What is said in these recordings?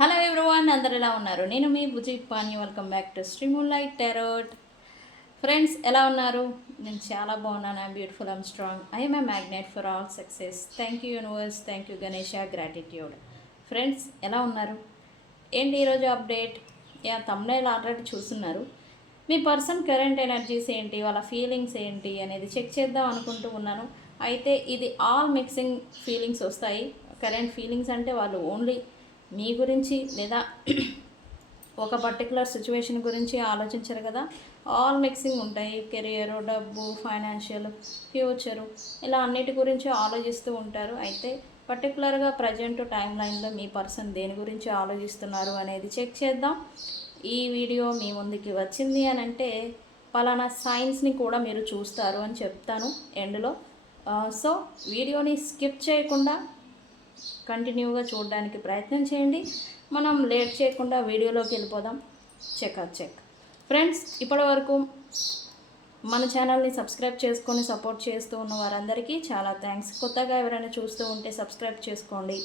Hello everyone, అందరు ఎలా ఉన్నారు? నేను మీ బుజీ పాని. Welcome back to Streamlight tarot. Friends, ఎలా ఉన్నారు? నేను చాలా బాగున్నాను. I'm beautiful, I'm strong, I'm a magnet for all success. Thank you universe, thank you Ganesha, gratitude. Friends, ఎలా ఉన్నారు? ఏంటి ఈరోజు అప్డేట్? తమ్నైల్ ఆల్రెడీ చూస్తున్నారు. మీ పర్సన్ కరెంట్ ఎనర్జీస్ ఏంటి, వాళ్ళ ఫీలింగ్స్ ఏంటి అనేది చెక్ చేద్దాం అనుకుంటూ ఉన్నాను. అయితే ఇది ఆల్ మిక్సింగ్ ఫీలింగ్స్ వస్తాయి. కరెంట్ ఫీలింగ్స్ అంటే వాళ్ళు ఓన్లీ మీ గురించి లేదా ఒక పర్టికులర్ సిచ్యువేషన్ గురించి ఆలోచించరు కదా. ఆల్ మిక్సింగ్ ఉంటాయి. కెరియర్, డబ్బు, ఫైనాన్షియల్, ఫ్యూచరు, ఇలా అన్నిటి గురించి ఆలోచిస్తూ ఉంటారు. అయితే పర్టికులర్గా ప్రజెంట్ టైం లైన్లో మీ పర్సన్ దేని గురించి ఆలోచిస్తున్నారు అనేది చెక్ చేద్దాం. ఈ వీడియో మీ ముందుకి వచ్చింది అని అంటే పలానా సైన్స్ని కూడా మీరు చూస్తారు అని చెప్తాను ఎండ్లో. సో వీడియోని స్కిప్ చేయకుండా కంటిన్యూగా చూడడానికి ప్రయత్నం చేయండి. మనం లేట్ చేయకుండా వీడియోలోకి వెళ్ళిపోదాం. చెక్ ఫ్రెండ్స్, ఇప్పటి వరకు మన ఛానల్ని సబ్స్క్రైబ్ చేసుకొని సపోర్ట్ చేస్తూ ఉన్న వారందరికీ చాలా థ్యాంక్స్. కొత్తగా ఎవరైనా చూస్తూ ఉంటే సబ్స్క్రైబ్ చేసుకోండి.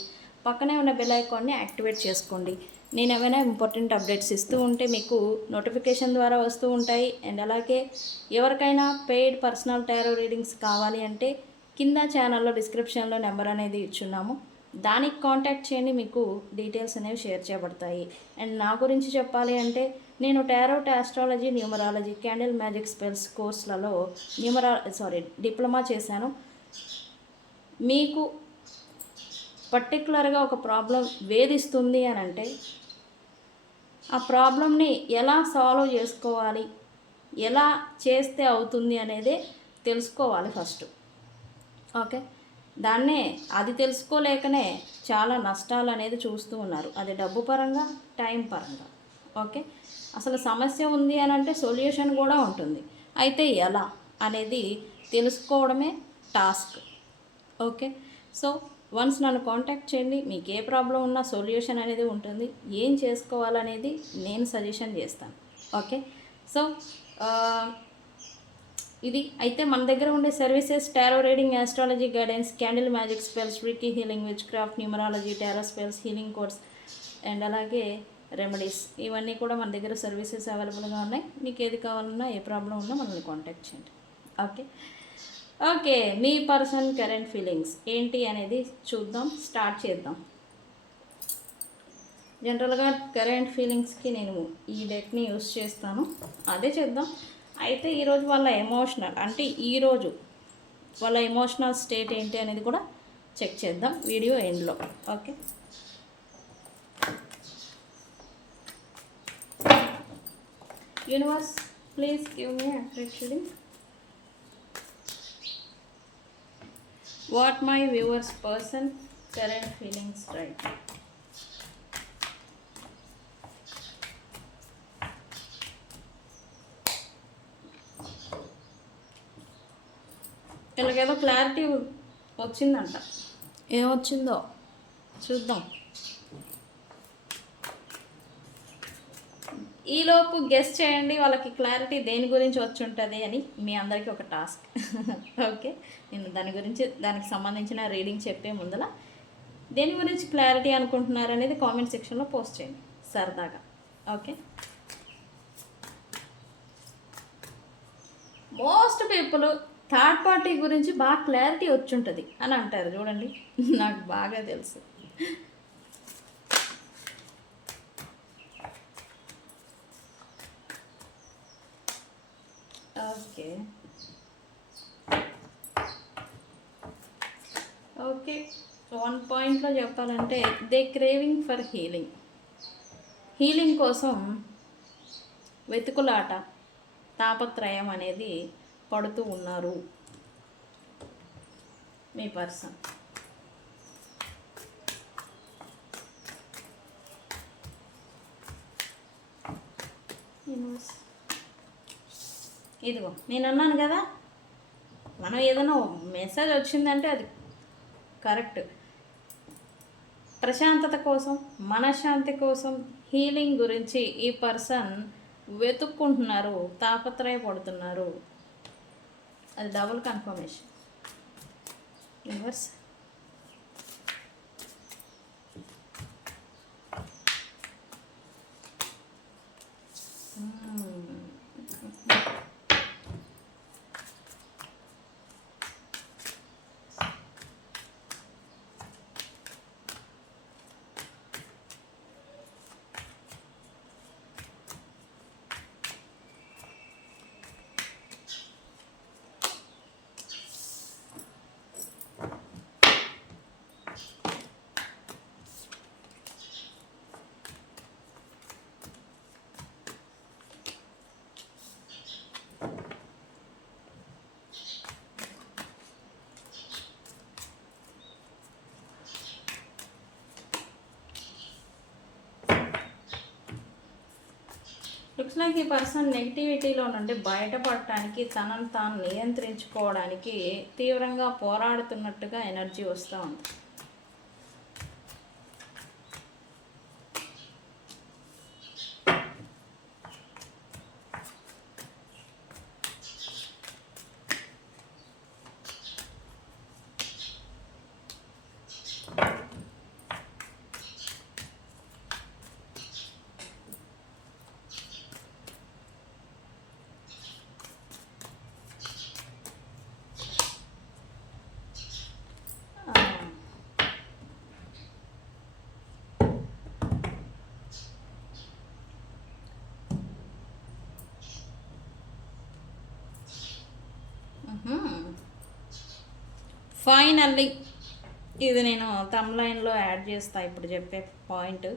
పక్కనే ఉన్న బెల్ ఐకాన్ని యాక్టివేట్ చేసుకోండి. నేను ఏమైనా ఇంపార్టెంట్ అప్డేట్స్ ఇస్తూ ఉంటే మీకు నోటిఫికేషన్ ద్వారా వస్తూ ఉంటాయి. అండ్ అలాగే ఎవరికైనా పెయిడ్ పర్సనల్ టారో రీడింగ్స్ కావాలి అంటే కింద ఛానల్లో డిస్క్రిప్షన్లో నెంబర్ అనేది ఇచ్చున్నాము. దానికి కాంటాక్ట్ చేయండి, మీకు డీటెయిల్స్ అనేవి షేర్ చేయబడతాయి. అండ్ నా గురించి చెప్పాలి అంటే నేను tarot, astrology, numerology, candle magic spells కోర్సులలో డిప్లొమా చేశాను. మీకు పర్టికులర్గా ఒక ప్రాబ్లం వేధిస్తుంది అని అంటే ఆ ప్రాబ్లమ్ని ఎలా సాల్వ్ చేసుకోవాలి, ఎలా చేస్తే అవుతుంది అనేదే తెలుసుకోవాలి ఫస్ట్. ఓకే, దాన్నే అది తెలుసుకోలేకనే చాలా నష్టాలు అనేది చూస్తూ ఉన్నారు. అది డబ్బు పరంగా, టైం పరంగా. ఓకే, అసలు సమస్య ఉంది అని అంటే సొల్యూషన్ కూడా ఉంటుంది. అయితే ఎలా అనేది తెలుసుకోవడమే టాస్క్. ఓకే, సో వన్స్ నన్ను కాంటాక్ట్ చేయండి. మీకు ఏ ప్రాబ్లం ఉన్నా సొల్యూషన్ అనేది ఉంటుంది. ఏం చేసుకోవాలనేది నేను సజెషన్ చేస్తాను. ఓకే, సో ఇది అయితే మన దగ్గర ఉండే services tarot reading, astrology guidance, candle magic spells, reiki healing, which craft, numerology, tarot spells, healing course and అలాగే రెమెడీస్. ఇవన్నీ కూడా మన దగ్గర సర్వీసెస్ అవైలబుల్గా ఉన్నాయి. మీకు ఏది కావాలన్నా, ఏ ప్రాబ్లం ఉన్నా మనల్ని కాంటాక్ట్ చేయండి. ఓకే, మీ పర్సన్ కరెంట్ ఫీలింగ్స్ ఏంటి అనేది చూద్దాం, స్టార్ట్ చేద్దాం. జనరల్గా కరెంట్ ఫీలింగ్స్కి నేను ఈ డెక్ని యూస్ చేస్తాను, అదే చేద్దాం. అయితే ఈరోజు వాళ్ళ ఎమోషనల్ అంటే ఈరోజు వాళ్ళ ఎమోషనల్ స్టేట్ ఏంటి అనేది కూడా చెక్ చేద్దాం వీడియో ఎండ్లో. Okay, universe please give me accurate reading. What my viewers person current feelings right. వీళ్ళకేదో క్లారిటీ వచ్చిందంట. ఏమొచ్చిందో చూద్దాం. ఈలోపు గెస్ చేయండి వాళ్ళకి క్లారిటీ దేని గురించి వచ్చి ఉంటుంది అని. మీ అందరికీ ఒక టాస్క్. ఓకే, నేను దానికి సంబంధించిన రీడింగ్ చెప్పే ముందల దేని గురించి క్లారిటీ అనుకుంటున్నారు అనేది కామెంట్ సెక్షన్లో పోస్ట్ చేయండి సరదాగా. Okay, most people third party గురించి బాగా క్లారిటీ వచ్చుంటుంది అని అంటారు. చూడండి, నాకు బాగా తెలుసు. ఓకే ఓకే, వన్ పాయింట్లో చెప్పాలంటే దే క్రేవింగ్ ఫర్ హీలింగ్ కోసం వెతుకులాట, తాపత్రయం అనేది పడుతూ ఉన్నారు మీ పర్సన్. ఇదిగో నేను అన్నాను కదా, మనం ఏదైనా మెసేజ్ వచ్చిందంటే అది కరెక్ట్. ప్రశాంతత కోసం, మనశ్శాంతి కోసం, హీలింగ్ గురించి ఈ పర్సన్ వెతుక్కుంటున్నారు, తాపత్రయపడుతున్నారు. అది double confirmation. Universe looks like ఈ పర్సన్ నెగిటివిటీలో నుండి బయటపడటానికి తనను తాను నియంత్రించుకోవడానికి తీవ్రంగా పోరాడుతున్నట్టుగా ఎనర్జీ వస్తూ ఉంది. ఫైనల్లీ ఇది నేను తమ్లైన్లో యాడ్ చేస్తా ఇప్పుడు చెప్పే పాయింట్.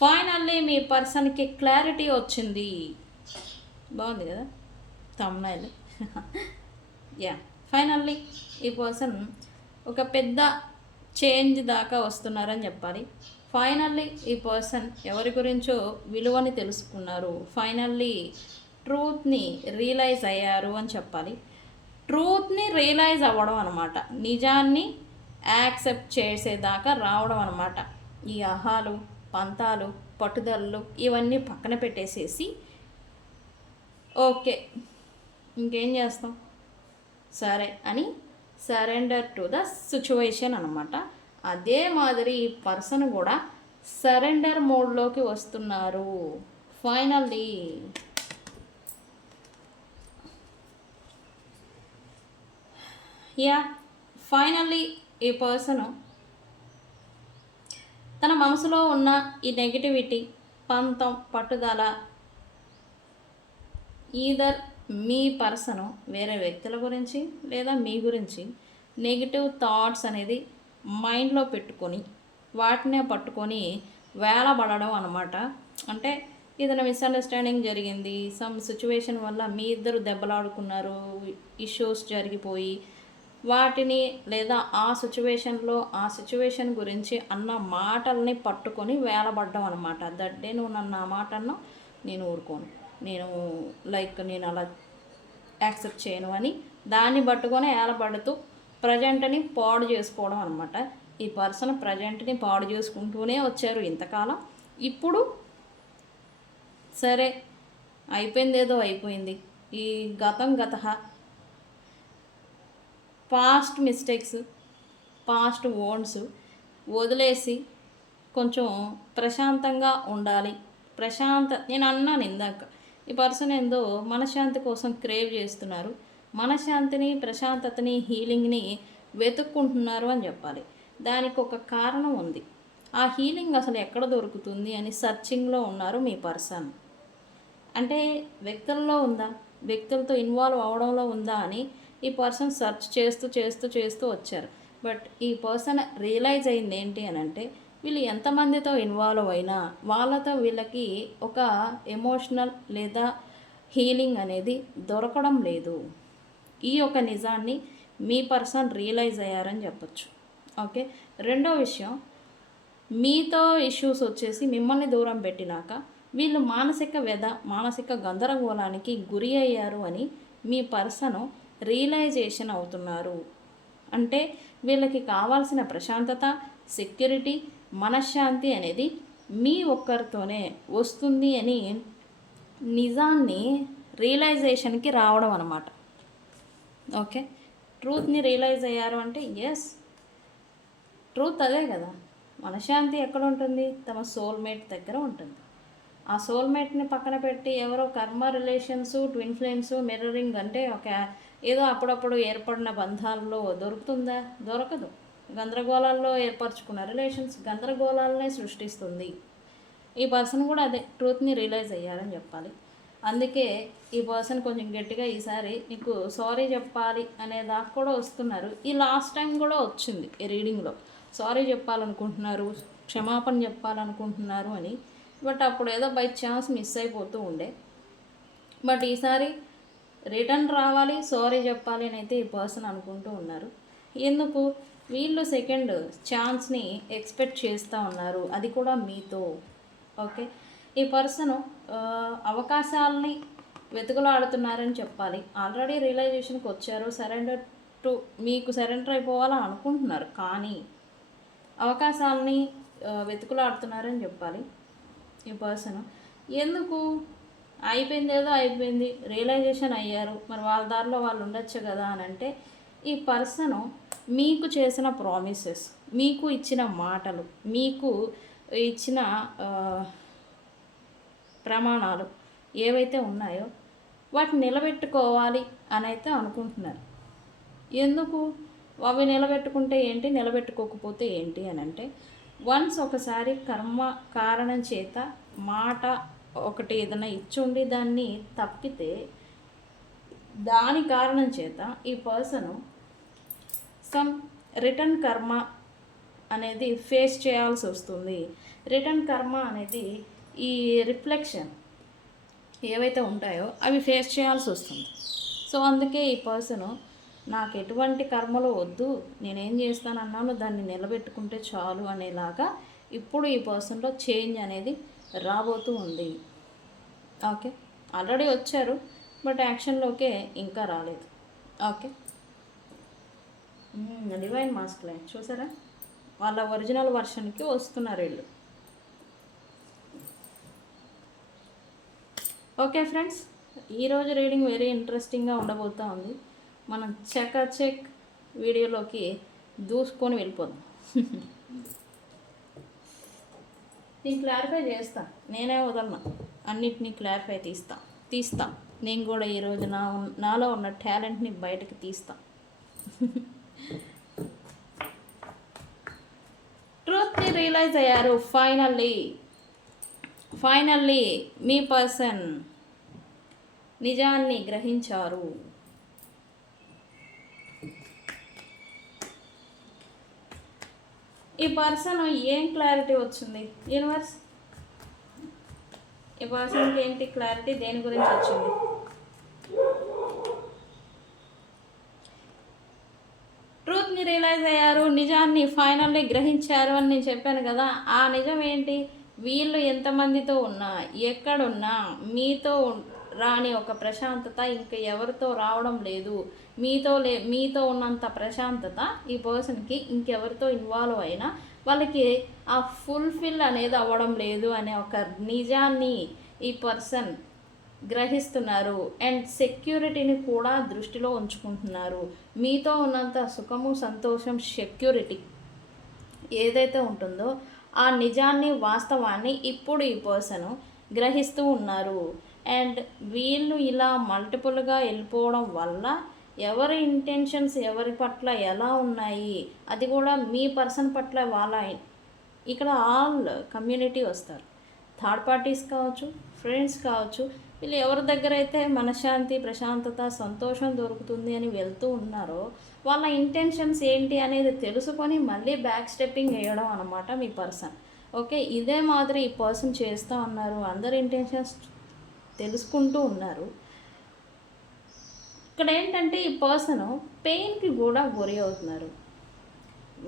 ఫైనల్లీ మీ పర్సన్కి క్లారిటీ వచ్చింది. బాగుంది కదా తమ్లైన్. యా, ఫైనల్లీ ఈ పర్సన్ ఒక పెద్ద చేంజ్ దాకా వస్తున్నారని చెప్పాలి. ఫైనల్లీ ఈ పర్సన్ ఎవరి గురించో విలువని తెలుసుకున్నారు. ఫైనల్లీ ట్రూత్ని రియలైజ్ అయ్యారు అని చెప్పాలి. ట్రూత్ని రియలైజ్ అవ్వడం అనమాట, నిజాన్ని యాక్సెప్ట్ చేసేదాకా రావడం అనమాట. ఈ అహాలు పంతాలు పట్టుదలలు ఇవన్నీ పక్కన పెట్టేసేసి ఓకే ఇంకేం చేస్తాం సరే అని సరెండర్ టు ద సిచ్యువేషన్ అనమాట. అదే మాదిరి ఈ పర్సన్ కూడా సరెండర్ మోడ్లోకి వస్తున్నారు. ఫైనల్లీ ఫైనల్లీ ఈ పర్సను తన మనసులో ఉన్న ఈ నెగిటివిటీ పంతం పట్టుదల ఈదర్ మీ పర్సను వేరే వ్యక్తుల గురించి లేదా మీ గురించి నెగిటివ్ థాట్స్ అనేది మైండ్లో పెట్టుకొని వాటినే పట్టుకొని వేలబడడం అనమాట. అంటే ఏదైనా మిస్అండర్స్టాండింగ్ జరిగింది, సమ్ సిచ్యువేషన్ వల్ల మీ ఇద్దరు దెబ్బలాడుకున్నారు, ఇష్యూస్ జరిగిపోయి వాటిని లేదా ఆ సిచ్యువేషన్ గురించి అన్న మాటల్ని పట్టుకొని వేలబడ్డం అనమాట. దట్టే నువ్వు నన్ను ఆ మాట అన్నా నేను ఊరుకోను, నేను అలా యాక్సెప్ట్ చేయను అని దాన్ని పట్టుకొని వేలబడుతూ ప్రజెంట్ని పాడు చేసుకోవడం అనమాట. ఈ పర్సన్ ప్రజెంట్ని పాడు చేసుకుంటూనే వచ్చారు ఇంతకాలం. ఇప్పుడు సరే అయిపోయిందేదో అయిపోయింది, ఈ గత పాస్ట్ మిస్టేక్స్ పాస్ట్ ఓన్స్ వదిలేసి కొంచెం ప్రశాంతంగా ఉండాలి. నేను అన్నాను ఇందాక, ఈ పర్సన్ ఏందో మనశ్శాంతి కోసం క్రేవ్ చేస్తున్నారు, మనశ్శాంతిని ప్రశాంతతని హీలింగ్ని వెతుక్కుంటున్నారు అని చెప్పాలి. దానికి ఒక కారణం ఉంది. ఆ హీలింగ్ అసలు ఎక్కడ దొరుకుతుంది అని సర్చింగ్లో ఉన్నారు మీ పర్సన్. అంటే వ్యక్తుల్లో ఉందా, వ్యక్తులతో ఇన్వాల్వ్ అవడంలో ఉందా అని ఈ పర్సన్ సెర్చ్ చేస్తూ వచ్చారు. బట్ ఈ పర్సన్ రియలైజ్ అయింది ఏంటి అని అంటే, వీళ్ళు ఎంతమందితో ఇన్వాల్వ్ అయినా వాళ్ళతో వీళ్ళకి ఒక ఎమోషనల్ లేదా హీలింగ్ అనేది దొరకడం లేదు. ఈ ఒక నిజాన్ని మీ పర్సన్ రియలైజ్ అయ్యారని చెప్పచ్చు. ఓకే, రెండో విషయం, మీతో ఇష్యూస్ వచ్చేసి మిమ్మల్ని దూరం పెట్టినాక వీళ్ళు మానసిక గందరగోళానికి గురి అయ్యారు అని మీ పర్సన్ రియలైజేషన్ అవుతున్నారు. అంటే వీళ్ళకి కావాల్సిన ప్రశాంతత, సెక్యూరిటీ, మనశ్శాంతి అనేది మీ ఒక్కరితోనే వస్తుంది అని నిజాన్ని రియలైజేషన్కి రావడం అన్నమాట. ఓకే, ట్రూత్ని రియలైజ్ అయ్యారు అంటే ఎస్, ట్రూత్ అదే కదా. మనశ్శాంతి ఎక్కడ ఉంటుంది? తమ సోల్మేట్ దగ్గర ఉంటుంది. ఆ సోల్మేట్ని పక్కన పెట్టి ఎవరో కర్మ రిలేషన్స్, ట్విన్ ఫ్లేమ్స్, మిర్రరింగ్ అంటే ఏదో అప్పుడప్పుడు ఏర్పడిన బంధాల్లో దొరుకుతుందా? దొరకదు. గందరగోళాల్లో ఏర్పరచుకున్న రిలేషన్స్ గందరగోళాలనే సృష్టిస్తుంది. ఈ పర్సన్ కూడా అదే ట్రూత్ని రియలైజ్ అయ్యారని చెప్పాలి. అందుకే ఈ పర్సన్ కొంచెం గట్టిగా ఈసారి నీకు సారీ చెప్పాలి అనే దాకా కూడా వస్తున్నారు. ఈ లాస్ట్ టైం కూడా వచ్చింది ఈ రీడింగ్లో, సారీ చెప్పాలనుకుంటున్నారు, క్షమాపణ చెప్పాలనుకుంటున్నారు అని. బట్ అప్పుడు ఏదో బై ఛాన్స్ మిస్ అయిపోతూ ఉండే. బట్ ఈసారి రిటర్న్ రావాలి, సారీ చెప్పాలి అని అయితే ఈ పర్సన్ అనుకుంటూ ఉన్నారు. ఎందుకు? వీళ్ళు సెకండ్ ఛాన్స్ని ఎక్స్పెక్ట్ చేస్తూ ఉన్నారు, అది కూడా మీతో. ఓకే, ఈ పర్సన్ అవకాశాలని వెతుకులాడుతున్నారని చెప్పాలి. ఆల్రెడీ రియలైజేషన్కి వచ్చారు, మీకు సరెండర్ అయిపోవాలని అనుకుంటున్నారు, కానీ అవకాశాలని వెతుకులాడుతున్నారని చెప్పాలి. ఈ పర్సన్ ఎందుకు అయిపోయింది ఏదో అయిపోయింది, రియలైజేషన్ అయ్యారు, మరి వాళ్ళ దారిలో వాళ్ళు ఉండొచ్చు కదా అని అంటే, ఈ పర్సన్ మీకు చేసిన ప్రామిసెస్, మీకు ఇచ్చిన మాటలు, మీకు ఇచ్చిన ప్రమాణాలు ఏవైతే ఉన్నాయో వాటిని నిలబెట్టుకోవాలి అని అయితే అనుకుంటున్నారు. ఎందుకు అవి నిలబెట్టుకుంటే ఏంటి, నిలబెట్టుకోకపోతే ఏంటి అని అంటే, వన్స్ ఒకసారి కర్మ కారణం చేత మాట ఒకటి ఏదైనా ఇచ్చుండి దాన్ని తప్పితే దాని కారణం చేత ఈ పర్సను సమ్ రిటర్న్ కర్మ అనేది ఫేస్ చేయాల్సి వస్తుంది. రిటర్న్ కర్మ అనేది ఈ రిఫ్లెక్షన్ ఏవైతే ఉంటాయో అవి ఫేస్ చేయాల్సి వస్తుంది. సో అందుకే ఈ పర్సను నాకు ఎటువంటి కర్మలు వద్దు, నేనేం చేస్తానన్నాను దాన్ని నిలబెట్టుకుంటే చాలు అనేలాగా ఇప్పుడు ఈ పర్సన్లో చేంజ్ అనేది రాబోతూ ఉంది. ఓకే, ఆల్రెడీ వచ్చారు, బట్ యాక్షన్లోకే ఇంకా రాలేదు. ఓకే, డివైన్ మాస్కులైన్ చూసారా, వాళ్ళ ఒరిజినల్ వర్షన్కి వస్తున్నారు వీళ్ళు. ఓకే ఫ్రెండ్స్, ఈరోజు రీడింగ్ వెరీ ఇంట్రెస్టింగ్గా ఉండబోతూ ఉంది. మనం చెక్ వీడియోలోకి దూసుకొని వెళ్ళిపోదాం. నేను క్లారిఫై చేస్తా, నేనే వదలనా, అన్నిటినీ క్లారిఫై తీస్తా. నేను కూడా ఈరోజు నాలో ఉన్న టాలెంట్ని బయటకు తీస్తా. ట్రూత్ని రియలైజ్ అయ్యారు ఫైనల్లీ మీ పర్సన్ నిజాన్ని గ్రహించారు. ఈ పర్సన్ ఏం క్లారిటీ వచ్చింది యూనివర్స్, ఈ పర్సన్కి ఏంటి క్లారిటీ, దేని గురించి వచ్చింది? ట్రూత్ని రియలైజ్ అయ్యారు, నిజాన్ని ఫైనల్లీ గ్రహించారు అని నేను చెప్పాను కదా. ఆ నిజం ఏంటి? వీళ్ళు ఎంతమందితో ఉన్నా, ఎక్కడున్నా మీతో రాని ఒక ప్రశాంతత ఇంకా ఎవరితో రావడం లేదు. మీతో ఉన్నంత ప్రశాంతత ఈ పర్సన్కి ఇంకెవరితో ఇన్వాల్వ్ అయినా వాళ్ళకి ఆ ఫుల్ఫిల్ అనేది అవ్వడం లేదు అనే ఒక నిజాన్ని ఈ పర్సన్ గ్రహిస్తున్నారు. అండ్ సెక్యూరిటీని కూడా దృష్టిలో ఉంచుకుంటున్నారు. మీతో ఉన్నంత సుఖము, సంతోషం, సెక్యూరిటీ ఏదైతే ఉంటుందో ఆ నిజాన్ని, వాస్తవాన్ని ఇప్పుడు ఈ పర్సన్ గ్రహిస్తూ ఉన్నారు. అండ్ వీళ్ళు ఇలా మల్టిపుల్గా వెళ్ళిపోవడం వల్ల ఎవరి ఇంటెన్షన్స్ ఎవరి పట్ల ఎలా ఉన్నాయి, అది కూడా మీ పర్సన్ పట్ల వాళ్ళ ఇక్కడ ఆల్ కమ్యూనిటీ వస్తారు. థర్డ్ పార్టీస్ కావచ్చు, ఫ్రెండ్స్ కావచ్చు, వీళ్ళు ఎవరి దగ్గర అయితే మనశ్శాంతి, ప్రశాంతత, సంతోషం దొరుకుతుంది అని వెళ్తూ ఉన్నారో వాళ్ళ ఇంటెన్షన్స్ ఏంటి అనేది తెలుసుకొని మళ్ళీ బ్యాక్ స్టెప్పింగ్ వేయడం అన్నమాట మీ పర్సన్. ఓకే, ఇదే మాదిరి ఈ పర్సన్ చేస్తూ ఉన్నారు. అందరి ఇంటెన్షన్స్ తెలుసుకుంటూ ఉన్నారు. ఇక్కడ ఏంటంటే ఈ పర్సన్ పెయిన్కి కూడా గురి అవుతున్నారు.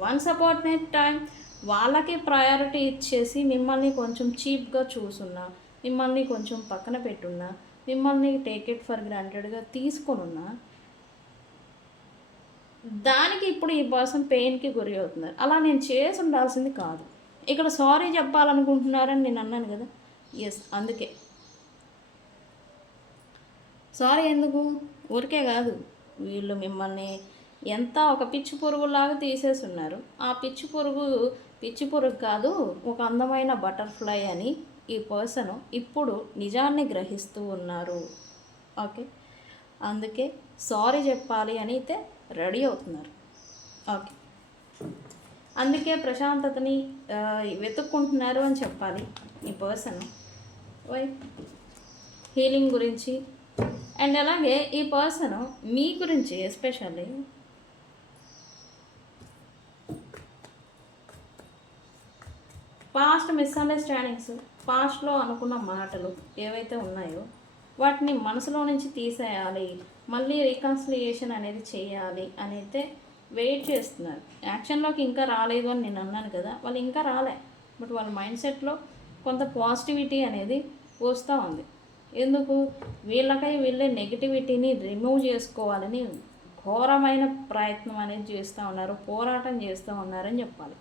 వన్స్ అపాట్ ఏ టైం వాళ్ళకి ప్రయారిటీ ఇచ్చేసి మిమ్మల్ని కొంచెం చీప్గా చూసున్నా, మిమ్మల్ని కొంచెం పక్కన పెట్టున్నా, మిమ్మల్ని టేక్ ఇట్ ఫర్ గ్రాంటెడ్గా తీసుకొనున్నా, దానికి ఇప్పుడు ఈ పర్సన్ పెయిన్కి గురి అవుతున్నారు. అలా నేను చేసి ఉండాల్సింది కాదు. ఇక్కడ సారీ చెప్పాలనుకుంటున్నారని నేను అన్నాను కదా. ఎస్, అందుకే సారీ. ఎందుకు? ఊరికే కాదు, వీళ్ళు మిమ్మల్ని ఎంత ఒక పిచ్చి పురుగులాగా తీసేస్తున్నారు. ఆ పిచ్చి పురుగు కాదు, ఒక అందమైన బటర్ఫ్లై అని ఈ పర్సన్ ఇప్పుడు నిజాన్ని గ్రహిస్తూ ఉన్నారు. ఓకే, అందుకే సారీ చెప్పాలి అని అయితే రెడీ అవుతున్నారు. ఓకే, అందుకే ప్రశాంతతని వెతుక్కుంటున్నారు అని చెప్పాలి ఈ పర్సన్. హీలింగ్ గురించి అండ్ అలాగే ఈ పర్సన్ మీ గురించి ఎస్పెషల్లీ పాస్ట్ మిస్అండర్స్టాండింగ్స్, పాస్ట్లో అనుకున్న మాటలు ఏవైతే ఉన్నాయో వాటిని మనసులో నుంచి తీసేయాలి, మళ్ళీ రీకన్సిలియేషన్ అనేది చేయాలి అని అయితే వెయిట్ చేస్తున్నారు. యాక్షన్లోకి ఇంకా రాలేదు అని నేను అన్నాను కదా. వాళ్ళు ఇంకా రాలే, బట్ వాళ్ళ మైండ్ సెట్లో కొంత పాజిటివిటీ అనేది వస్తూ ఉంది. ఎందుకు? వీళ్ళకై వీళ్ళే నెగిటివిటీని రిమూవ్ చేసుకోవాలని ఘోరమైన ప్రయత్నం అనేది చేస్తూ ఉన్నారు, పోరాటం చేస్తూ ఉన్నారని చెప్పాలి.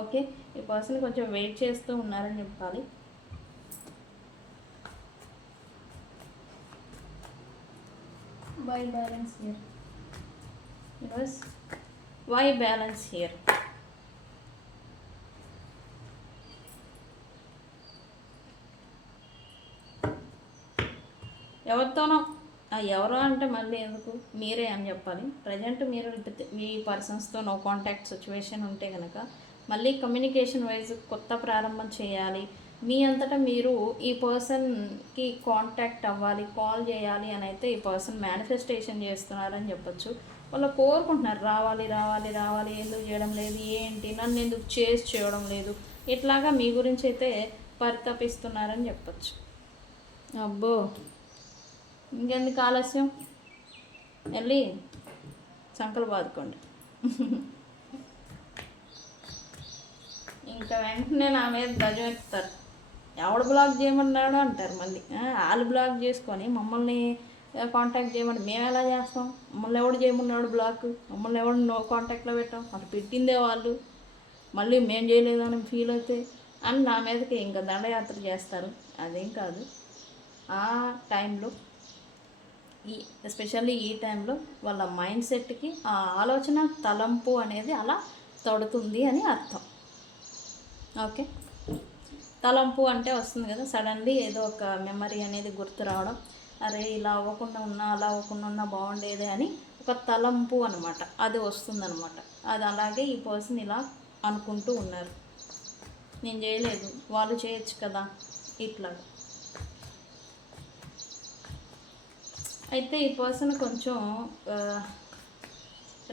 ఓకే, ఈ పర్సన్ కొంచెం వెయిట్ చేస్తూ ఉన్నారని చెప్పాలి. Why balance here? Yes. Why balance here? ఎవరితోనో ఎవరో అంటే మళ్ళీ ఎందుకు, మీరే అని చెప్పాలి. ప్రజెంట్ మీరు మీ పర్సన్స్తో నో కాంటాక్ట్ సిచ్యువేషన్ ఉంటే కనుక మళ్ళీ కమ్యూనికేషన్ వైజ్ కొత్త ప్రారంభం చేయాలి. మీ అంతటా మీరు ఈ పర్సన్కి కాంటాక్ట్ అవ్వాలి, కాల్ చేయాలి అని అయితే ఈ పర్సన్ మేనిఫెస్టేషన్ చేస్తున్నారని చెప్పొచ్చు. వాళ్ళు కోరుకుంటున్నారు, రావాలి రావాలి రావాలి, ఎందుకు చేయడం లేదు, ఏంటి నన్ను ఎందుకు చేయడం లేదు, ఇట్లాగా మీ గురించి అయితే పరితపిస్తున్నారని చెప్పచ్చు. అబ్బో, ఇంకెందుకు ఆలస్యం, వెళ్ళి సంకలు బాదుకోండి. ఇంకా వెంటనే నా మీద గజం ఎత్తారు. ఎవడు బ్లాక్ చేయమన్నాడు అంటారు మళ్ళీ. వాళ్ళు బ్లాక్ చేసుకొని మమ్మల్ని కాంటాక్ట్ చేయమని మేము ఎలా చేస్తాం? మమ్మల్ని ఎవడు చేయమన్నాడు బ్లాక్? మమ్మల్ని ఎవడు నో కాంటాక్ట్లో పెట్టాం? అటు పెట్టిందే వాళ్ళు, మళ్ళీ మేము చేయలేదని ఫీల్ అవుతాయి అని నా మీదకి ఇంకా దండయాత్ర చేస్తారు. అదేం కాదు. ఆ టైంలో ఎస్పెషల్లీ ఈ టైంలో వాళ్ళ మైండ్ సెట్కి ఆ ఆలోచన తలంపు అనేది అలా తడుతుంది అని అర్థం. ఓకే, తలంపు అంటే వస్తుంది కదా, సడన్లీ ఏదో ఒక మెమరీ అనేది గుర్తు రావడం, అరే ఇలా అవ్వకుండా ఉన్నా అలా అవ్వకుండా ఉన్నా బాగుండేది అని ఒక తలంపు అనమాట, అది వస్తుందన్నమాట. అది అలాగే ఈ పర్సన్ ఇలా అనుకుంటూ ఉన్నారు, నేను చేయలేదు వాళ్ళు చేయొచ్చు కదా ఇట్లా. అయితే ఈ పర్సన్ కొంచెం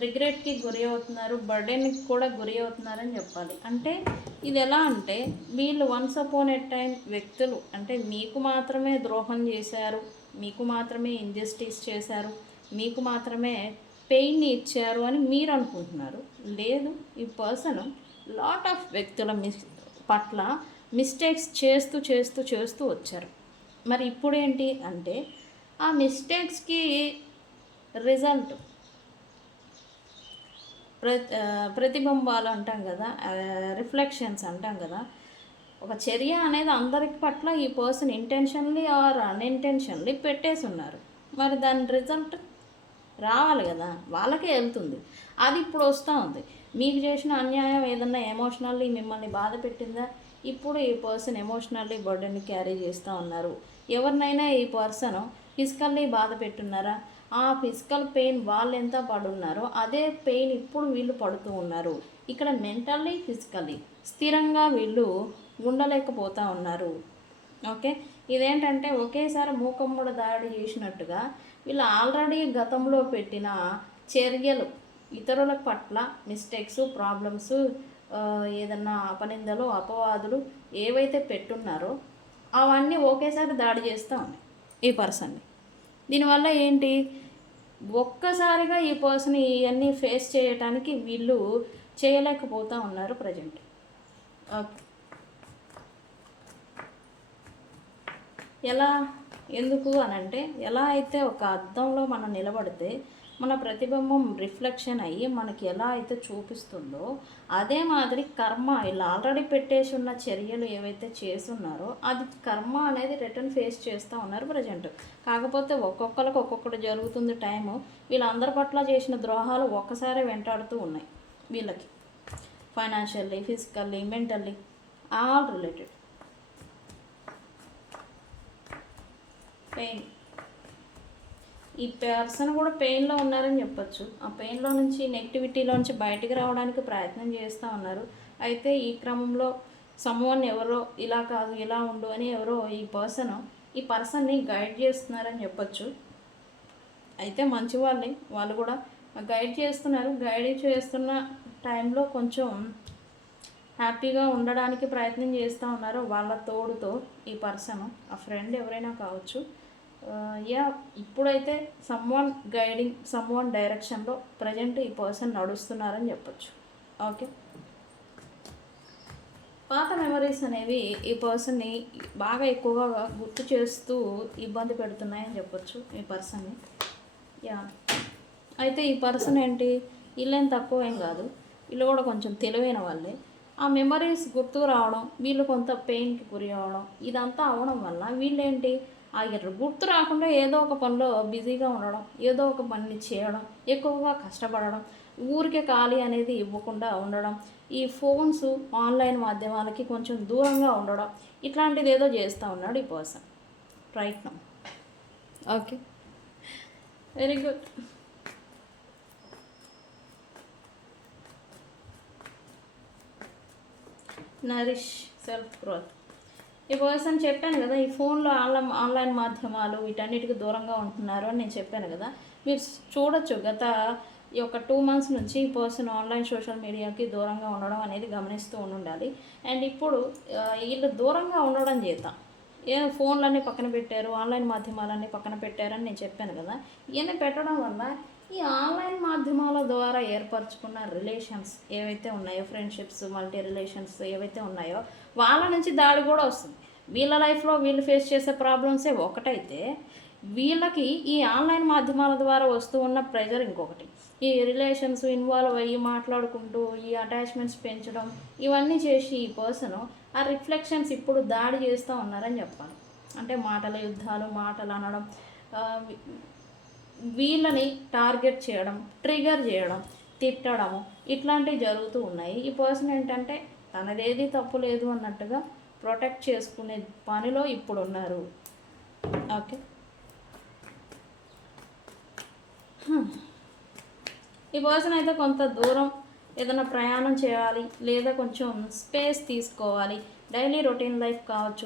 రిగ్రెట్కి గురి అవుతున్నారు, బర్డెన్కి కూడా గురి అవుతున్నారని చెప్పాలి. అంటే ఇది ఎలా అంటే వీళ్ళు వన్స్ అపాన్ ఎ టైం వ్యక్తులు అంటే మీకు మాత్రమే ద్రోహం చేశారు, మీకు మాత్రమే ఇంజస్టిస్ చేశారు, మీకు మాత్రమే పెయిన్ని ఇచ్చారు అని మీరు అనుకుంటున్నారు. లేదు, ఈ పర్సన్ లాట్ ఆఫ్ వ్యక్తుల పట్ల మిస్టేక్స్ చేస్తూ చేస్తూ చేస్తూ వచ్చారు. మరి ఇప్పుడు ఏంటి అంటే ఆ మిస్టేక్స్కి రిజల్ట్ ప్రతిబింబాలు అంటాం కదా, రిఫ్లెక్షన్స్ అంటాం కదా. ఒక చర్య అనేది అందరికి పట్ల ఈ పర్సన్ ఇంటెన్షన్లీ ఆర్ అన్ఇంటెన్షన్లీ పెట్టేసి ఉన్నారు. మరి దాని రిజల్ట్ రావాలి కదా, వాళ్ళకే వెళ్తుంది. అది ఇప్పుడు వస్తూ ఉంది. మీకు చేసిన అన్యాయం ఏదన్నా ఎమోషనల్లీ మిమ్మల్ని బాధ పెట్టిందా? ఇప్పుడు ఈ పర్సన్ ఎమోషనల్లీ బర్డెన్ని క్యారీ చేస్తూ ఉన్నారు. ఎవరినైనా ఈ పర్సన్ ఫిజికల్లీ బాధ పెట్టున్నారా? ఆ ఫిజికల్ పెయిన్ వాళ్ళు ఎంత పడున్నారో అదే పెయిన్ ఇప్పుడు వీళ్ళు పడుతూ ఉన్నారు. ఇక్కడ మెంటల్లీ ఫిజికల్లీ స్థిరంగా వీళ్ళు ఉండలేకపోతూ ఉన్నారు. ఓకే, ఇదేంటంటే ఒకేసారి మూకమ్మడ దాడి చేసినట్టుగా వీళ్ళు ఆల్రెడీ గతంలో పెట్టిన చర్యలు, ఇతరుల పట్ల మిస్టేక్స్, ప్రాబ్లమ్స్, ఏదన్నా అపనిందలు, అపవాదులు ఏవైతే పెట్టున్నారో అవన్నీ ఒకేసారి దాడి చేస్తూ ఉన్నాయి ఈ పర్సన్ని. దీనివల్ల ఏంటి, ఒక్కసారిగా ఈ పర్సన్ ఇవన్నీ ఫేస్ చేయటానికి వీళ్ళు చేయలేకపోతూ ఉన్నారు ప్రజెంట్. ఓకే, ఎలా, ఎందుకు అనంటే ఎలా అయితే ఒక అద్దంలో మనం నిలబడితే మన ప్రతిబింబం రిఫ్లెక్షన్ అయ్యి మనకి ఎలా అయితే చూపిస్తుందో అదే మాదిరి కర్మ ఇలా ఆల్రెడీ పెట్టేసి ఉన్న చర్యలు ఏవైతే చేస్తున్నారో అది కర్మ అనేది రిటర్న్ ఫేస్ చేస్తూ ఉన్నారు ప్రజెంట్. కాకపోతే ఒక్కొక్కరికి ఒక్కొక్కటి జరుగుతుంది టైము. వీళ్ళందరి పట్ల చేసిన ద్రోహాలు ఒక్కసారి వెంటాడుతూ ఉన్నాయి వీళ్ళకి, financially, physically, mentally, all related. Pain, ఈ పర్సన్ కూడా పెయిన్లో ఉన్నారని చెప్పచ్చు. ఆ పెయిన్లో నుంచి, నెగిటివిటీలో నుంచి బయటికి రావడానికి ప్రయత్నం చేస్తూ ఉన్నారు. అయితే ఈ క్రమంలో సమ్వన్ ఎవరో ఇలా కాదు ఇలా ఉండు అని ఎవరో ఈ పర్సన్ని గైడ్ చేస్తున్నారని చెప్పచ్చు. అయితే మంచి వాళ్ళు కూడా గైడ్ చేస్తున్నారు. గైడ్ చేస్తున్న టైంలో కొంచెం హ్యాపీగా ఉండడానికి ప్రయత్నం చేస్తూ ఉన్నారు వాళ్ళ తోడుతో. ఈ పర్సన్ ఆ ఫ్రెండ్ ఎవరైనా కావచ్చు. ఇప్పుడైతే సమ్వన్ గైడింగ్, సమ్వన్ డైరెక్షన్లో ప్రజెంట్ ఈ పర్సన్ నడుస్తున్నారని చెప్పచ్చు. ఓకే, పాత మెమరీస్ అనేవి ఈ పర్సన్ని బాగా ఎక్కువగా గుర్తు చేస్తూ ఇబ్బంది పెడుతున్నాయని చెప్పొచ్చు ఈ పర్సన్ని. యా, అయితే ఈ పర్సన్ ఏంటి, వీళ్ళేం తక్కువ ఏం కాదు, వీళ్ళు కూడా కొంచెం తెలివైన వాళ్ళే. ఆ మెమరీస్ గుర్తుకు రావడం, వీళ్ళు కొంత పెయిన్కి గురి అవ్వడం, ఇదంతా అవడం వల్ల వీళ్ళేంటి, ఆ గుర్తు రాకుండా ఏదో ఒక పనిలో బిజీగా ఉండడం, ఏదో ఒక పనిని చేయడం, ఎక్కువగా కష్టపడడం, ఊరికే ఖాళీ అనేది ఇవ్వకుండా ఉండడం, ఈ ఫోన్స్ ఆన్లైన్ మాధ్యమాలకి కొంచెం దూరంగా ఉండడం, ఇట్లాంటిది ఏదో చేస్తూ ఉన్నాడు ఈ person right now. Okay, very good. Nourish self growth. ఈ పర్సన్ చెప్పాను కదా, ఈ ఫోన్లో ఆన్లైన్ మాధ్యమాలు వీటన్నిటికి దూరంగా ఉంటున్నారు అని నేను చెప్పాను కదా. మీరు చూడొచ్చు, గత ఈ ఒక 2 months నుంచి ఈ పర్సన్ ఆన్లైన్ సోషల్ మీడియాకి దూరంగా ఉండడం అనేది గమనిస్తూ ఉండాలి. అండ్ ఇప్పుడు వీళ్ళు దూరంగా ఉండడం చేత ఫోన్లన్నీ పక్కన పెట్టారు, ఆన్లైన్ మాధ్యమాలన్నీ పక్కన పెట్టారని నేను చెప్పాను కదా. ఇవన్నీ పెట్టడం వల్ల ఈ ఆన్లైన్ మాధ్యమాల ద్వారా ఏర్పరచుకున్న రిలేషన్స్ ఏవైతే ఉన్నాయో, ఫ్రెండ్షిప్స్, మల్టీ రిలేషన్స్ ఏవైతే ఉన్నాయో, వాళ్ళ నుంచి దాడి కూడా వస్తుంది. వీళ్ళ లైఫ్లో వీళ్ళు ఫేస్ చేసే ప్రాబ్లమ్సే ఒకటైతే, వీళ్ళకి ఈ ఆన్లైన్ మాధ్యమాల ద్వారా వస్తూ ఉన్న ప్రెజర్ ఇంకొకటి. ఈ రిలేషన్స్ ఇన్వాల్వ్ అయ్యి మాట్లాడుకుంటూ ఈ అటాచ్మెంట్స్ పెంచడం, ఇవన్నీ చేసి ఈ పర్సన్ ఆ రిఫ్లెక్షన్స్ ఇప్పుడు దాడి చేస్తూ ఉన్నారని చెప్పాలి. అంటే మాటల యుద్ధాలు, మాటలు అనడం, వీళ్ళని టార్గెట్ చేయడం, ట్రిగర్ చేయడం, తిట్టడము, ఇట్లాంటివి జరుగుతూ ఉన్నాయి. ఈ పర్సన్ ఏంటంటే తనదేది తప్పు లేదు అన్నట్టుగా ప్రొటెక్ట్ చేసుకునే పనిలో ఇప్పుడు ఉన్నారు. ఓకే, ఈ పర్సన్ అయితే కొంత దూరం ఏదైనా ప్రయాణం చేయాలి, లేదా కొంచెం స్పేస్ తీసుకోవాలి. డైలీ రొటీన్ లైఫ్ కావచ్చు,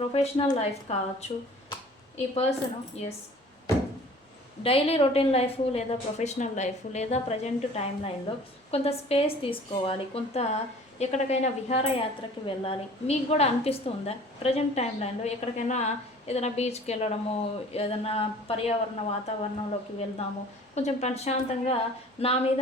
ప్రొఫెషనల్ లైఫ్ కావచ్చు. ఈ పర్సన్ డైలీ రొటీన్ లైఫ్ లేదా ప్రొఫెషనల్ లైఫ్ లేదా ప్రజెంట్ టైం లైన్లో కొంత స్పేస్ తీసుకోవాలి, కొంత ఎక్కడికైనా విహారయాత్రకి వెళ్ళాలి. మీకు కూడా అనిపిస్తుందా ప్రజెంట్ టైం లైన్లో ఎక్కడికైనా ఏదైనా బీచ్కి వెళ్ళడము, ఏదైనా పర్యావరణ వాతావరణంలోకి వెళ్దాము, కొంచెం ప్రశాంతంగా నా మీద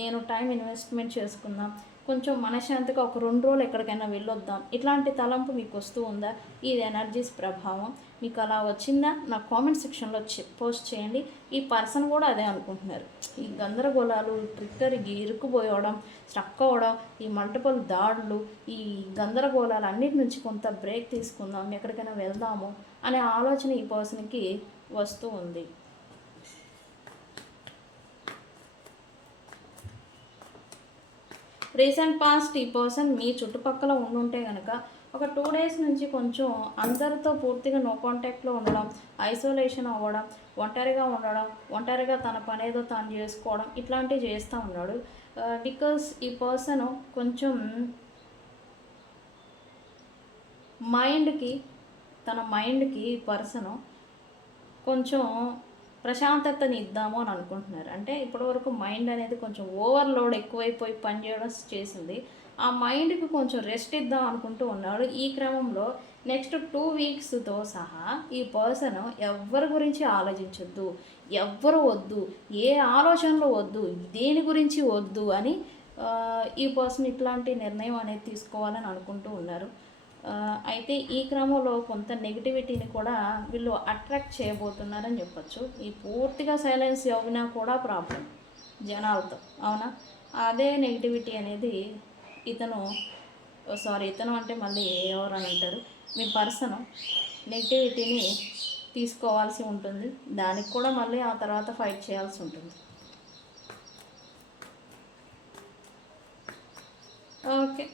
నేను టైం ఇన్వెస్ట్మెంట్ చేసుకుందాం, కొంచెం మనశ్శాంతిగా ఒక 2 రోజులు ఎక్కడికైనా వెళ్ళొద్దాం, ఇట్లాంటి తలంపు మీకు వస్తూ ఉందా? ఇది ఎనర్జీస్ ప్రభావం. మీకు అలా వచ్చిందా? నా కామెంట్ సెక్షన్లో పోస్ట్ చేయండి. ఈ పర్సన్ కూడా అదే అనుకుంటున్నారు. ఈ గందరగోళాలు, ట్రిక్కర్ ఇరుక్కుపోవడం, స్ట్రక్ అవ్వడం, ఈ మల్టిపుల్ దాడులు, ఈ గందరగోళాలు అన్నిటి నుంచి కొంత బ్రేక్ తీసుకుందాం, ఎక్కడికైనా వెళ్దాము అనే ఆలోచన ఈ పర్సన్కి వస్తూ ఉంది. రీసెంట్ పాస్ట్ ఈ పర్సన్ మీ చుట్టుపక్కల ఉండుంటే కనుక ఒక 2 days నుంచి కొంచెం అందరితో పూర్తిగా నో కాంటాక్ట్లో ఉండడం, ఐసోలేషన్ అవ్వడం, ఒంటరిగా ఉండడం, ఒంటరిగా తన పనేదో తాను చేసుకోవడం, ఇట్లాంటివి చేస్తూ ఉన్నాడు. బికాస్ ఈ పర్సన్ కొంచెం తన మైండ్కి ఈ పర్సన్ కొంచెం ప్రశాంతతని ఇద్దాము అని అనుకుంటున్నారు. అంటే ఇప్పటివరకు మైండ్ అనేది కొంచెం ఓవర్లోడ్ ఎక్కువైపోయి పనిచేయడం చేసింది. ఆ మైండ్కి కొంచెం రెస్ట్ ఇద్దాం అనుకుంటూ ఉన్నాడు. ఈ క్రమంలో నెక్స్ట్ 2 weeksతో సహా ఈ పర్సన్ ఎవరి గురించి ఆలోచించొద్దు, ఎవ్వరు వద్దు, ఏ ఆలోచనలు వద్దు, దేని గురించి వద్దు అని ఈ పర్సన్ ఇట్లాంటి నిర్ణయం అనేది తీసుకోవాలని అనుకుంటూ ఉన్నారు. అయితే ఈ క్రమంలో కొంత నెగిటివిటీని కూడా వీళ్ళు అట్రాక్ట్ చేయబోతున్నారని చెప్పచ్చు. ఈ పూర్తిగా సైలెన్స్ అయినా కూడా ప్రాబ్లం జనాలతో, అవునా? అదే నెగిటివిటీ అనేది ఇతను అంటే మళ్ళీ ఎవరని అంటారు, మీ పర్సన్ నెగిటివిటీని తీసుకోవాల్సి ఉంటుంది. దానికి కూడా మళ్ళీ ఆ తర్వాత ఫైట్ చేయాల్సి ఉంటుంది. ఓకే,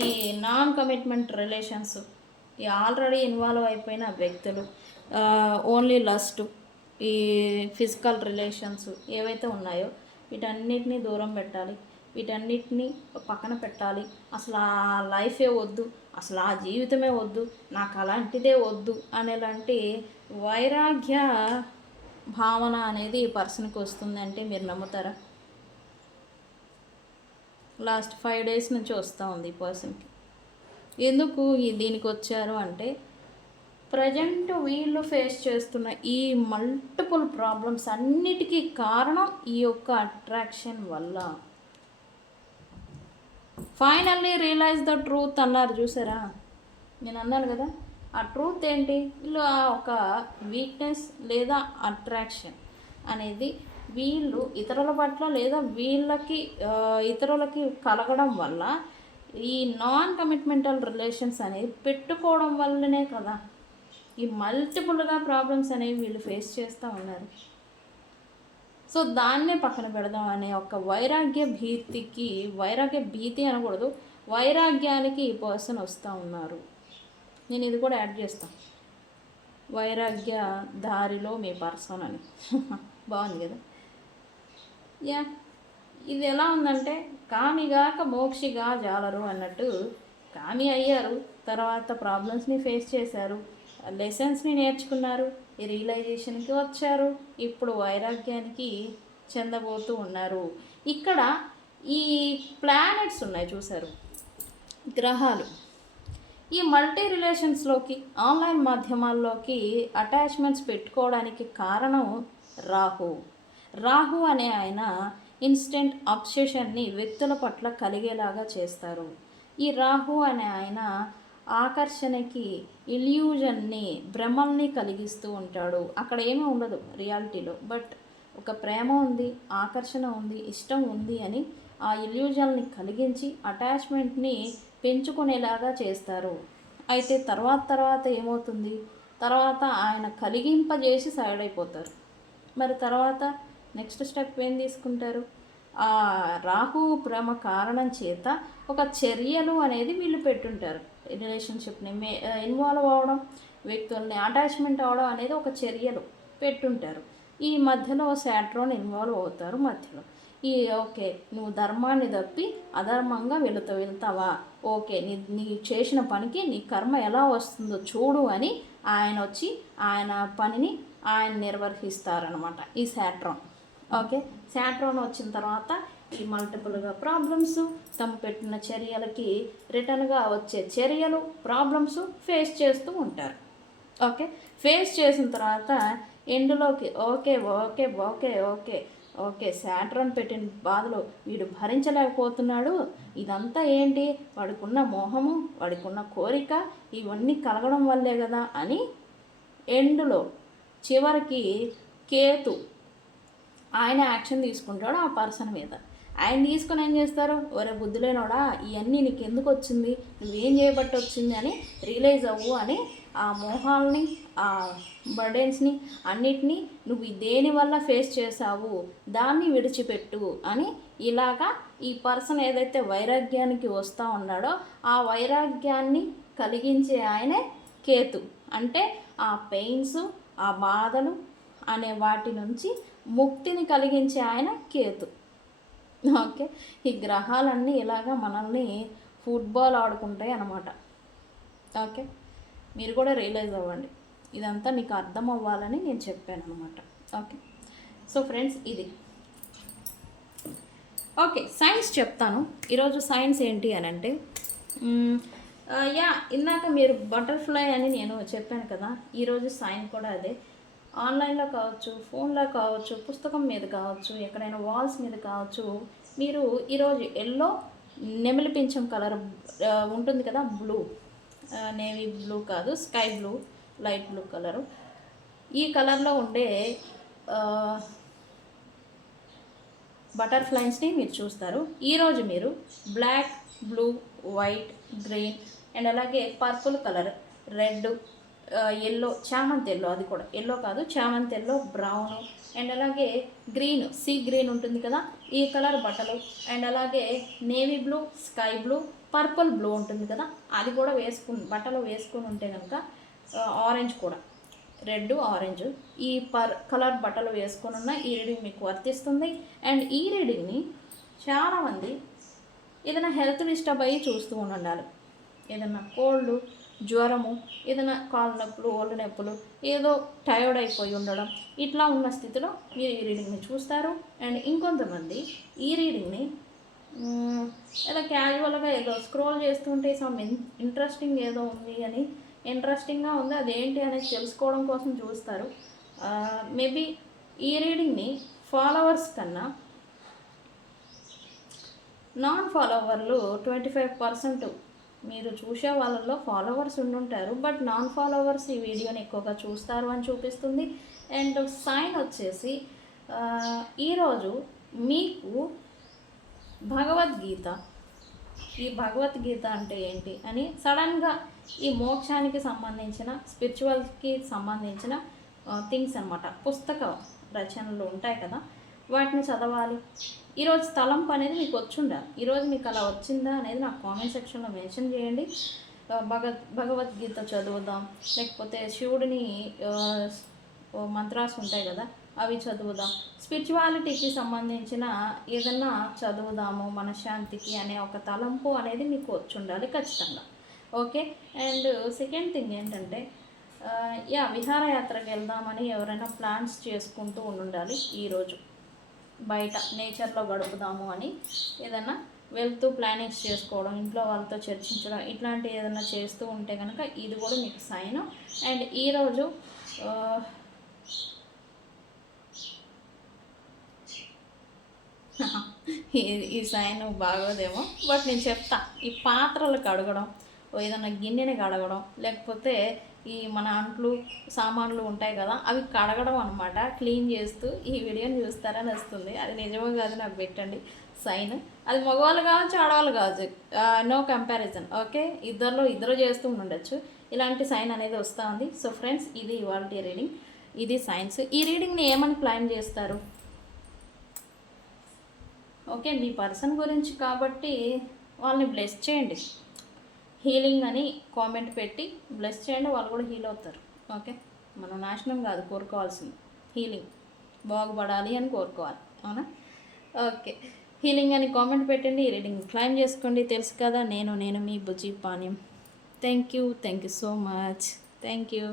ఈ నాన్ కమిట్మెంట్ రిలేషన్స్, ఈ ఆల్రెడీ ఇన్వాల్వ్ అయిపోయిన వ్యక్తులు, ఓన్లీ లస్ట్, ఈ ఫిజికల్ రిలేషన్స్ ఏవైతే ఉన్నాయో వీటన్నిటినీ దూరం పెట్టాలి, వీటన్నిటినీ పక్కన పెట్టాలి. అసలు ఆ లైఫే వద్దు, అసలు ఆ జీవితమే వద్దు, నాకు అలాంటిదే వద్దు అనేలాంటి వైరాగ్య భావన అనేది ఈ పర్సన్కి వస్తుంది. అంటే మీరు నమ్ముతారా? లాస్ట్ 5 days నుంచి వస్తూ ఉంది ఈ పర్సన్కి. ఎందుకు దీనికి వచ్చారు అంటే, ప్రజెంట్ వీళ్ళు ఫేస్ చేస్తున్న ఈ మల్టిపుల్ ప్రాబ్లమ్స్ అన్నిటికీ కారణం ఈ యొక్క అట్రాక్షన్ వల్ల. ఫైనల్లీ రియలైజ్ ద ట్రూత్ అన్నారు చూసారా, నేను అన్నాను కదా, ఆ ట్రూత్ ఏంటి, వీళ్ళు ఆ ఒక వీక్నెస్ లేదా అట్రాక్షన్ అనేది వీళ్ళు ఇతరుల పట్ల లేదా వీళ్ళకి ఇతరులకి కలగడం వల్ల ఈ నాన్ కమిట్మెంటల్ రిలేషన్స్ అనేవి పెట్టుకోవడం వల్లనే కదా ఈ మల్టిపుల్గా ప్రాబ్లమ్స్ అనేవి వీళ్ళు ఫేస్ చేస్తూ ఉన్నారు. సో దాన్నే పక్కన పెడదాం అనే ఒక వైరాగ్య భీతి అనకూడదు, వైరాగ్యానికి ఈ పర్సన్ వస్తూ ఉన్నారు. నేను ఇది కూడా యాడ్ చేస్తాను, వైరాగ్య దారిలో మీ పర్సన్ అని. బాగుంది కదా. యా, ఇది ఎలా ఉందంటే కామిగాక మోక్షిగా జాలరు అన్నట్టు, కామి అయ్యారు, తర్వాత ప్రాబ్లమ్స్ని ఫేస్ చేశారు, లెసన్స్ని నేర్చుకున్నారు, ఈ రియలైజేషన్కి వచ్చారు, ఇప్పుడు వైరాగ్యానికి చెందబోతూ ఉన్నారు. ఇక్కడ ఈ ప్లానెట్స్ ఉన్నాయి చూసారు, గ్రహాలు, ఈ మల్టీ రిలేషన్స్లోకి ఆన్లైన్ మాధ్యమాల్లోకి అటాచ్మెంట్స్ పెట్టుకోవడానికి కారణం రాహు అనే ఆయన ఇన్స్టెంట్ అబ్సెషన్ని వ్యక్తుల పట్ల కలిగేలాగా చేస్తారు. ఈ రాహు అనే ఆయన ఆకర్షణకి, ఇల్యూజన్ని, భ్రమల్ని కలిగిస్తూ ఉంటాడు. అక్కడ ఏమీ ఉండదు రియాలిటీలో, బట్ ఒక ప్రేమ ఉంది, ఆకర్షణ ఉంది, ఇష్టం ఉంది అని ఆ ఇల్యూజన్ని కలిగించి అటాచ్మెంట్ని పెంచుకునేలాగా చేస్తారు. అయితే తర్వాత ఏమవుతుంది, తర్వాత ఆయన కలిగింపజేసి సైడ్ అయిపోతారు. మరి తర్వాత నెక్స్ట్ స్టెప్ ఏం తీసుకుంటారు, ఆ రాహు భ్రమ కారణం చేత ఒక చర్యలు అనేది వీళ్ళు పెట్టుంటారు. రిలేషన్షిప్ని ఇన్వాల్వ్ అవ్వడం, వ్యక్తుల్ని అటాచ్మెంట్ అవ్వడం అనేది ఒక చర్యలు పెట్టుంటారు. ఈ మధ్యలో శాట్రోన్ ఇన్వాల్వ్ అవుతారు మధ్యలో. ఓకే నువ్వు ధర్మాన్ని తప్పి అధర్మంగా వెళ్తావా, ఓకే నీ చేసిన పనికి నీ కర్మ ఎలా వస్తుందో చూడు అని ఆయన వచ్చి ఆయన పనిని ఆయన నిర్వహిస్తారనమాట ఈ శాట్రోన్. ఓకే, శాట్రోన్ వచ్చిన తర్వాత ఈ మల్టిపుల్గా ప్రాబ్లమ్స్, తమ పెట్టిన చర్యలకి రిటర్న్గా వచ్చే చర్యలు, ప్రాబ్లమ్స్ ఫేస్ చేస్తూ ఉంటారు. ఓకే, ఫేస్ చేసిన తర్వాత ఎండ్లోకి ఓకే శాట్రోన్ పెట్టిన బాధలు వీడు భరించలేకపోతున్నాడు, ఇదంతా ఏంటి, వాడికున్న మోహము, వాడికున్న కోరిక, ఇవన్నీ కలగడం వల్లే కదా అని ఎండ్లో చివరికి కేతు ఆయన యాక్షన్ తీసుకుంటాడు ఆ పర్సన్ మీద. ఆయన తీసుకొని ఏం చేస్తారు, ఒరే బుద్ధులేనోడా ఇవన్నీ నీకు ఎందుకు వచ్చింది, నువ్వేం చేయబట్టి వచ్చింది అని రియలైజ్ అవ్వు అని ఆ మోహాల్ని, ఆ బర్డెన్స్ని అన్నిటినీ నువ్వు దేనివల్ల ఫేస్ చేసావు దాన్ని విడిచిపెట్టు అని ఇలాగా ఈ పర్సన్ ఏదైతే వైరాగ్యానికి వస్తూ ఉన్నాడో ఆ వైరాగ్యాన్ని కలిగించే ఆయనే కేతు. అంటే ఆ పెయిన్స్, ఆ బాధలు అనే వాటి నుంచి ముక్తిని కలిగించే ఆయన కేతు. ఓకే, ఈ గ్రహాలన్నీ ఇలాగా మనల్ని ఫుట్బాల్ ఆడుకుంటాయి అన్నమాట. ఓకే, మీరు కూడా రియలైజ్ అవ్వండి, ఇదంతా మీకు అర్థం అవ్వాలని నేను చెప్పాను అనమాట. ఓకే, సో ఫ్రెండ్స్ ఇది. ఓకే, సైన్స్ చెప్తాను. ఈరోజు సైన్స్ ఏంటి అని అంటే, ఇందాక మీరు బటర్ఫ్లై అని నేను చెప్పాను కదా, ఈరోజు సైన్ కూడా అదే. ఆన్లైన్లో కావచ్చు, ఫోన్లో కావచ్చు, పుస్తకం మీద కావచ్చు, ఎక్కడైనా వాల్స్ మీద కావచ్చు, మీరు ఈరోజు ఎల్లో నెమలి పింఛం కలర్ ఉంటుంది కదా, బ్లూ, నేవీ బ్లూ కాదు, sky blue, light blue colour, ఈ కలర్లో ఉండే బటర్ఫ్లైస్ని మీరు చూస్తారు. ఈరోజు మీరు black, blue, white, green and అలాగే పర్పుల్ కలర్, రెడ్, ఎల్లో, చామంతి ఎల్లో, అది కూడా ఎల్లో కాదు చామంతి ఎల్లో, బ్రౌన్ అండ్ అలాగే గ్రీన్, సీ గ్రీన్ ఉంటుంది కదా, ఈ కలర్ బట్టలు అండ్ అలాగే navy blue, sky blue, purple blue ఉంటుంది కదా, అది కూడా బట్టలు వేసుకుని ఉంటే కనుక ఆరెంజ్ కూడా, రెడ్, ఆరెంజ్, ఈ కలర్ బట్టలు వేసుకొని ఉన్న ఈ రీడింగ్ మీకు వర్తిస్తుంది. అండ్ ఈ రీడింగ్ని చాలామంది ఏదైనా హెల్త్ డిస్టర్బ్ అయ్యి చూస్తూ ఉండాలి, ఏదైనా కోల్డ్, జ్వరము, ఏదైనా కాళ్ళ నొప్పులు, ఒళ్ళు నొప్పులు, ఏదో టైర్డ్ అయిపోయి ఉండడం, ఇట్లా ఉన్న స్థితిలో మీరు ఈ రీడింగ్ని చూస్తారు. అండ్ ఇంకొంతమంది ఈ రీడింగ్ని ఇలా క్యాజువల్గా ఏదో స్క్రోల్ చేస్తుంటే సమ్ ఇంట్రెస్టింగ్ ఏదో ఉంది అని ఇంట్రెస్టింగ్గా ఉంది, అదేంటి అనేది తెలుసుకోవడం కోసం చూస్తారు. మేబీ ఈ రీడింగ్ని ఫాలోవర్స్ కన్నా నాన్ ఫాలోవర్లు 25% మీరు చూసే వాళ్ళల్లో ఫాలోవర్స్ ఉండుంటారు, బట్ నాన్ ఫాలోవర్స్ ఈ వీడియోని ఎక్కువగా చూస్తారు అని చూపిస్తుంది. అండ్ సైన్ వచ్చేసి ఈరోజు మీకు భగవద్గీత, ఈ భగవద్గీత అంటే ఏంటి అని సడన్గా ఈ మోక్షానికి సంబంధించిన స్పిరిచువల్కి సంబంధించిన థింగ్స్ అనమాట, పుస్తక రచనలు ఉంటాయి కదా, వాటిని చదవాలి. ఈరోజు తలంపు అనేది మీకు వచ్చుండాలి. ఈరోజు మీకు అలా వచ్చిందా అనేది నాకు కామెంట్ సెక్షన్లో మెన్షన్ చేయండి. భగవద్గీత చదువుదాం, లేకపోతే శివుడిని మంత్రాస్ ఉంటాయి కదా అవి చదువుదాం, స్పిరిచువాలిటీకి సంబంధించిన ఏదన్నా చదువుదాము మనశ్శాంతికి అనే ఒక తలంపు అనేది మీకు వచ్చి ఉండాలి ఖచ్చితంగా. ఓకే. అండ్ సెకండ్ థింగ్ ఏంటంటే విహారయాత్రకి వెళ్దామని ఎవరైనా ప్లాన్స్ చేసుకుంటూ ఉండాలి. ఈరోజు బయట నేచర్లో గడుపుదాము అని ఏదైనా వెళ్తూ ప్లానింగ్స్ చేసుకోవడం, ఇంట్లో వాళ్ళతో చర్చించడం, ఇట్లాంటి ఏదైనా చేస్తూ ఉంటే కనుక ఇది కూడా మీకు సైన్. అండ్ ఈరోజు ఈ సైన్ బాగోదేమో, బట్ నేను చెప్తా. ఈ పాత్రలు కడగడం, ఏదైనా గిన్నెని కడగడం, లేకపోతే ఈ మన అంట్లు సామాన్లు ఉంటాయి కదా అవి కడగడం అనమాట, క్లీన్ చేస్తూ ఈ వీడియోని చూస్తారని వస్తుంది. అది నిజమో కాదు నాకు పెట్టండి సైన్. అది మగవాళ్ళు కావచ్చు ఆడవాళ్ళు కావచ్చు, నో కంపారిజన్. ఓకే, ఇద్దరు చేస్తూ ఉండొచ్చు. ఇలాంటి సైన్ అనేది వస్తూ ఉంది. సో ఫ్రెండ్స్, ఇది ఇవాళ రీడింగ్, ఇది సైన్స్. ఈ రీడింగ్ని ఏమని ప్లాన్ చేస్తారు? ఓకే, మీ పర్సన్ గురించి కాబట్టి వాళ్ళని బ్లెస్ చేయండి. హీలింగ్ అని కామెంట్ పెట్టి బ్లెస్ చేయండి, వాళ్ళు కూడా హీల్ అవుతారు. ఓకే, మనం నాశనం కాదు కోరుకోవాల్సింది, హీలింగ్ బాగుపడాలి అని కోరుకోవాలి. అవునా? ఓకే, హీలింగ్ అని కామెంట్ పెట్టండి, ఈ రీడింగ్ క్లైమ్ చేసుకోండి. తెలుసు కదా, నేను మీ బుజ్జి పానీయం. Thank you so much. Thank you.